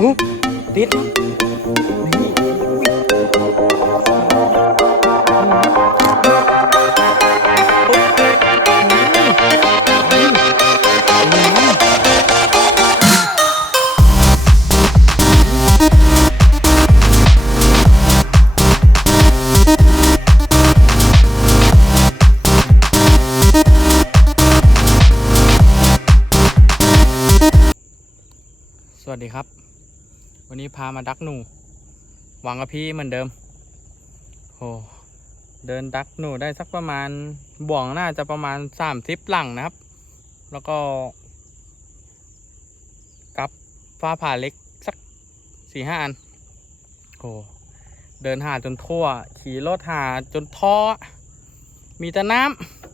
โอ้ติดครับนี่สวัสดีครับ วันนี้พามาดักหนู หวังกับพี่เหมือนเดิมโอ้เดินดักหนูได้สักประมาณบ่วงน่าจะประมาณสามทิปหลังนะครับ แล้วก็กับฟ้าผ่าเล็กสักสี่ห้าอันโอ้เดินหาจนทั่ว ขี่รถหาจนท้อ มีแต่น้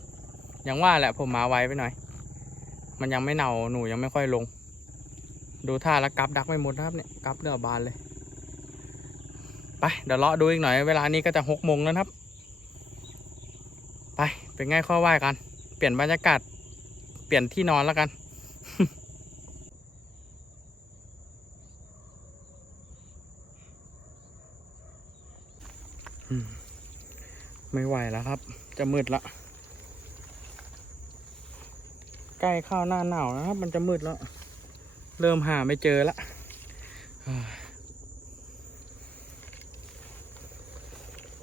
ำอย่างว่าแหละผมมาไวไปหน่อย มันยังไม่เน่าหนูยังไม่ค่อยลง ดูท่าแล้วกลับดักไม่หมดนะครับเนี่ยกลับเรือบานเลย ไปเดี๋ยวเลาะดูอีกหน่อย เวลานี้ก็จะหกโมงแล้วครับ ไปเป็นไงข้อไหว่ากัน เปลี่ยนบรรยากาศ เปลี่ยนที่นอนแล้วกันไม่ไหวแล้วครับ จะมืดละ ใกล้เข้าหน้าหนาวนะครับ มันจะมืดแล้ว เริ่มหาไม่เจอละเฮ้ย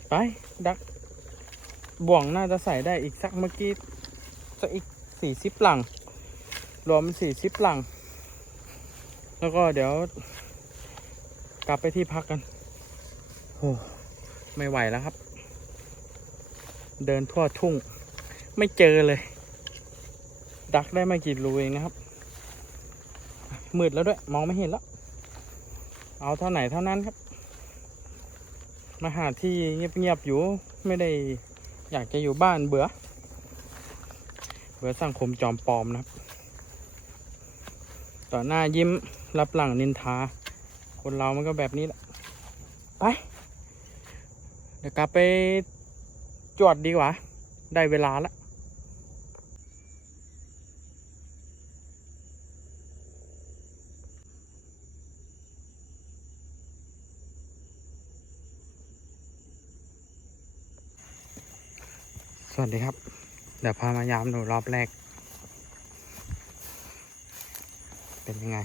ไป ดัก บ่วงน่าจะใส่ได้อีกสักเมื่อกี้ สักอีกสี่สิบหลัง รวมสี่สิบหลัง แล้วก็เดี๋ยว กลับไปที่พักกันโอ้ไม่ไหวแล้วครับ เดินทั่วทุ่ง ไม่เจอเลย ดักได้ไม่กี่รูเองนะครับ มืดแล้วด้วย มองไม่เห็นแล้ว เอาเท่าไหนเท่านั้นครับ มาหาที่เงียบๆอยู่ ไม่ได้อยากจะอยู่บ้านเบื่อ เบื่อสังคมจอมปลอมนะครับ ต่อหน้ายิ้มรับหลังนินทา คนเรามันก็แบบนี้แหละ ไป เดี๋ยวกลับไปจวดดีกว่า ได้เวลาแล้ว สวัสดีครับ เดี๋ยวพามายามหนูรอบแรก เป็นยังไง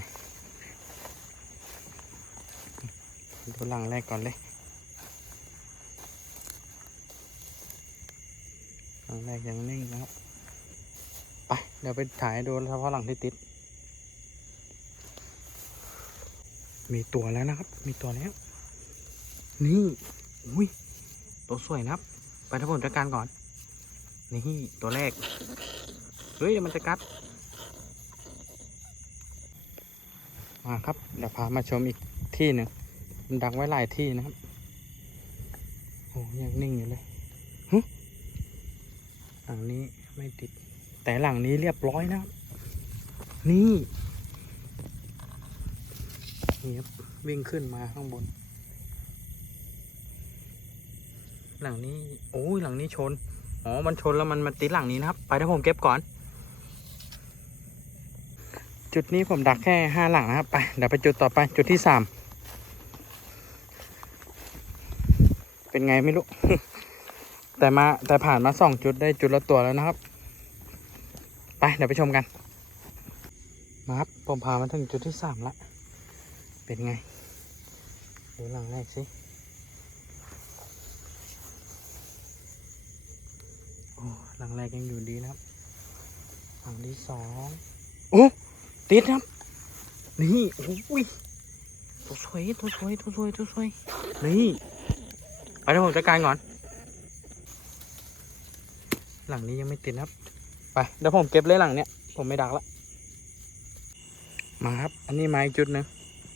ดูหลังแรกก่อนเลยหลังแรกยังนิ่งนะครับ ไป เดี๋ยวไปถ่ายดูเฉพาะหลังที่ติด มีตัวแล้วนะครับ มีตัวแล้ว นี่ อุ้ย ตัวสวยนะครับ ไปทำผลจัดการก่อน นี่ตัวแรก เฮ้ยมันจะกัด มาครับ เดี๋ยวพามาชมอีกที่หนึ่งมันดักไว้หลายที่นะครับ โอ้ยังนิ่งอยู่เลยฮึหลังนี้ไม่ติด แต่หลังนี้เรียบร้อยนะครับ นี่นี่ครับวิ่งขึ้นมาข้างบน หลังนี้ โอ้ยหลังนี้ชน อ๋อ มันชนแล้วมันมาติดหลังนี้นะครับ ไปถ้าผมเก็บก่อน จุดนี้ผมดักแค่ห้าหลังนะครับ ไป เดี๋ยวไปจุดต่อไป จุดที่สาม เป็นไงไม่รู้ แต่มาแต่ผ่านมาสองจุดได้จุดละตัวแล้วนะครับ ไป เดี๋ยวไปชมกัน มาครับ ผมพามาถึงจุดที่สามแล้วเป็นไงดูหลังแรกสิ โอ้ หลังแรกยังอยู่ดีนะครับ หลังที่สองโอ้ติดครับ นี่โอ้ยตัวสวยตัวสวยตัวสวยตัวสวยนี่ไปเดี๋ยวผมจัดการก่อน หลังนี้ยังไม่ติดครับ ไปเดี๋ยวผมเก็บเลยหลังเนี้ยผมไม่ดักละมาครับ อันนี้มาอีกจุดหนึง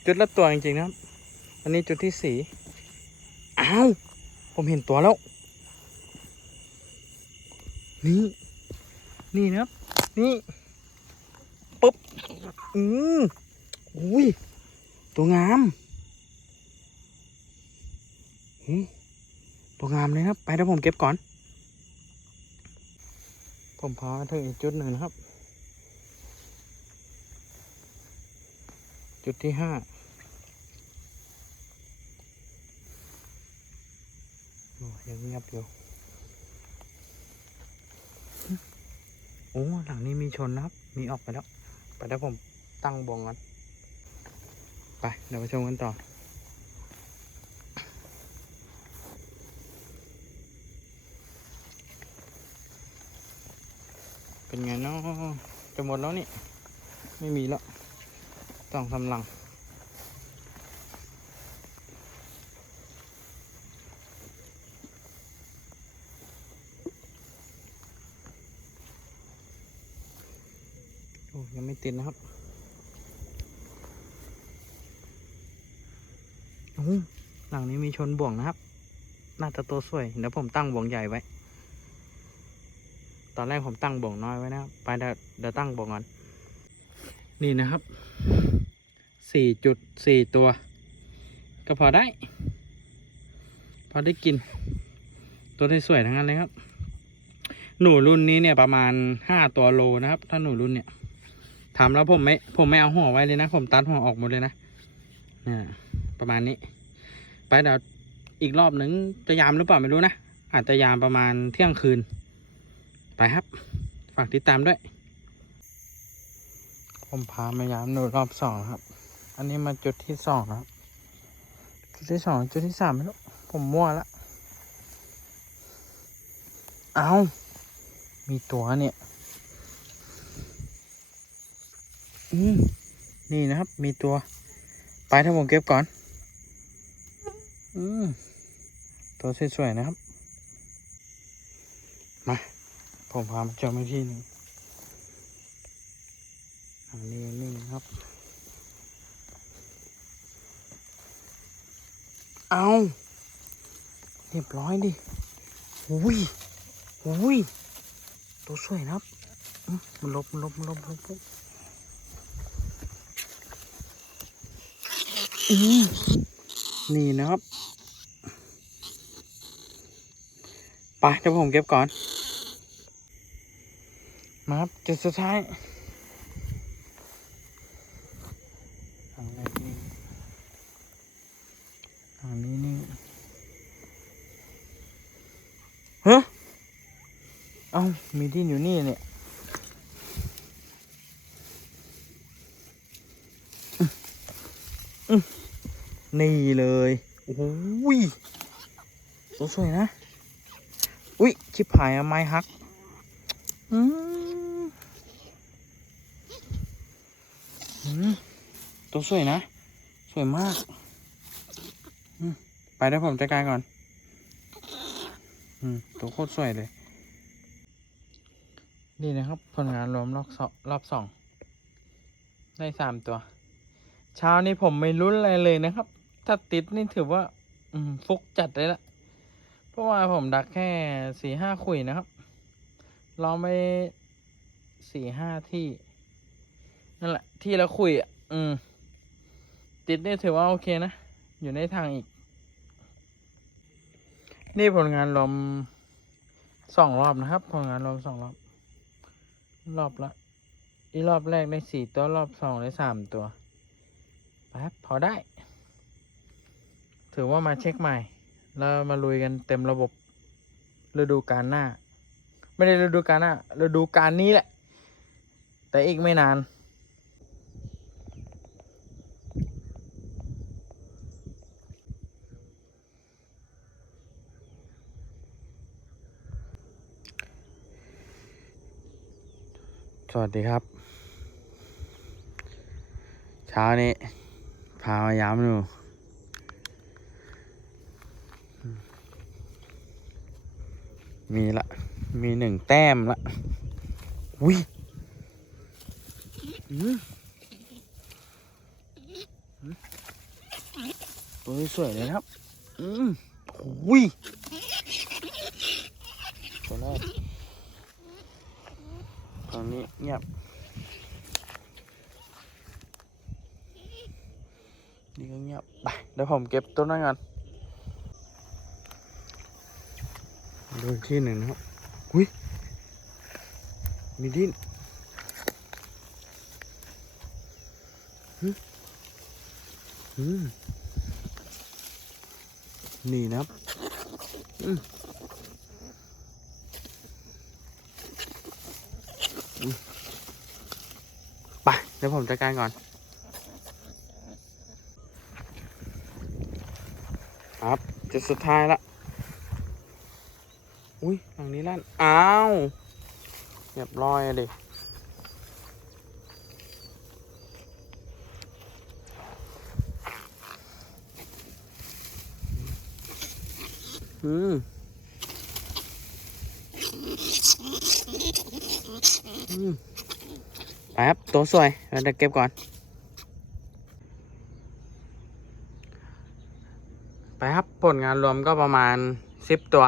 จุดละตัวจริงๆนะครับ อันนี้จุดที่สี่อ้าวผมเห็นตัวแล้ว นี่ นี่นะนี่ปุ๊บ อืมอุ้ย ตัวงามตัวงามเลยครับ ไปเดี๋ยวผมเก็บก่อน ผมพอถึงอีกจุดหนึ่งนะครับ จุดที่ห้าอยังเงียบอยู่ โอ้หลังนี้มีชนนะครับ มีออกไปแล้ว ไปแล้วผมตั้งบงกันไปเดี๋ยวไปชมกันต่อ เป็นไงเนาะจะหมดแล้วนี่ ไม่มีแล้วต้องทำหลัง โอ้ยังไม่ ติดนะครับหลังนี้มีชนบ่วงนะครับ น่าจะตัวสวย เดี๋ยวผมตั้งบ่วงใหญ่ไว้ ตอนแรกผมตั้งบ่วงน้อยไว้นะครับ ไปเดี๋ยวเดี๋ยวตั้งบ่วงก่อน นี่นะครับ สี่จุดสี่ตัว ก็พอได้ พอได้กิน ตัวที่สวยทั้งนั้นเลยครับ หนูรุ่นนี้เนี่ยประมาณห้าตัวโลนะครับ ถ้าหนูรุ่นเนี่ย ทำแล้วผมไม่ผมไม่เอาหัวไว้เลยนะ ผมตัดหัวออกหมดเลยนะนี่ประมาณนี้ ไปเดี๋ยวอีกรอบหนึ่งจะยามหรือเปล่าไม่รู้นะ อาจจะยามประมาณเที่ยงคืน ไปครับ ฝากติดตามด้วย ผมพามายามหนูรอบสองครับ อันนี้มาจุดที่สองนะครับ จุดที่สองจุดที่สามไม่รู้ผมมั่วละเอามีตัวเนี่ย อืม นี่นะครับ มีตัว ไปถ้าผมเก็บก่อน อืมตัวสวยๆนะครับ มา ผมพามาเจอมาที่หนึ่งอันนี้นิ่ครับ เอาเรียบร้อยดิหุยหุยตัวสวยนะครับมมันลบมันลบมันลบมันลบปุ๊บอืม นี่นะครับ ไปเดี๋ยวผมเก็บก่อน มาครับจุดสุดท้ายทางไหนนี่ทางนี้นี่ฮะเอ้า มีดินอยู่นี่เนี่ยอื้ออื้อ นี่เลยโอ้โหยตัวสวยนะ อุ้ยชิบหายอะไม้ฮักอืมอืมตัวสวยนะ สวยมากอืมไปเดี๋ยวผมจัดการก่อน อืม ตัวโคตรสวยเลย นี่นะครับ ผลงานรวมรอบสองรอบสอง ได้สามตัว เช้านี้ผมไม่รุ้นอะไรเลยนะครับ ถ้าติดนี่ถือว่า อืมฟุกจัดเลยละเพราะว่าผมดักแค่สี่ห้าขุยนะครับลองไปสี่ห้าที่ นั่นแหละ ที่ละขุยอะ อืม ติดนี่ถือว่าโอเคนะ อยู่ในทางอีก นี่ผลงานรวมสองรอบนะครับ ผลงานรวมสองรอบ รอบละอีรอบแรกได้สี่ตัวรอบสองได้สามตัวแป๊บพอได้ ถือว่ามาเช็คใหม่ แล้วมาลุยกันเต็มระบบฤดูกาลหน้า ไม่ได้ฤดูกาลหน้าฤดูกาลนี้แหละ แต่อีกไม่นาน สวัสดีครับ เช้านี้ พามายามดู มีละ มีหนึ่งแต้มละอุ้ยอืมอืมตัวสวยเลยครับ อืมอุ้ยตัวแรกตอนนี้เงียบ นี่ก็เงียบ ไป เดี๋ยวผมเก็บต้นนั้นก่อน ดูที่หนึ่งนะครับ อุ้ย มีดิ้นนี่นะครับไปเดี๋ยวผมจะการก่อน ครับจะสุดท้ายละ อุ้ยหลังนี้ลั่น อ้าวเรียบร้อยอะดิอืมอืมไปครับ ตัวสวย เราจะเก็บก่อน ไปครับ ผลงานรวมก็ประมาณสิบตัว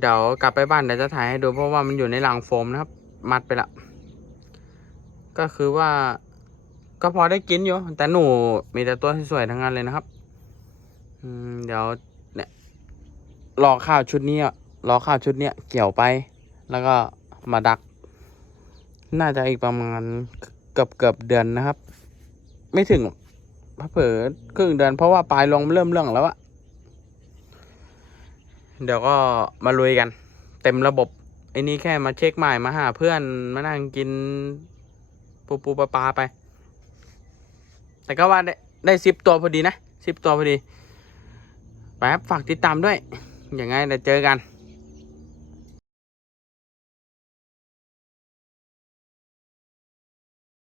เดี๋ยวกลับไปบ้านเดี๋ยวจะถ่ายให้ดูเพราะว่ามันอยู่ในลังโฟมนะครับ มัดไปละ ก็คือว่า ก็พอได้กินอยู่ แต่หนูมีแต่ตัวที่สวยทั้งนั้นเลยนะครับ อืมเดี๋ยวเนี่ยรอข้าวชุดนี้รอข้าวชุดเนี้ยเกี่ยวไป แล้วก็มาดัก น่าจะอีกประมาณเกือบเกือบเดือนนะครับ ไม่ถึงพระเผลอครึ่งเดือนเพราะว่าปลายลงเริ่มเรื่องแล้วอะ เดี๋ยวก็มาลุยกัน เต็มระบบไอ้นี่แค่มาเช็คใหม่มาหาเพื่อนมานั่งกิน ปูปูปลาปลาไป แต่ก็ว่าได้ได้สิบตัวพอดีนะสิบตัวพอดีไปครับฝากติดตามด้วย อย่างไงเดี๋ยวเจอกัน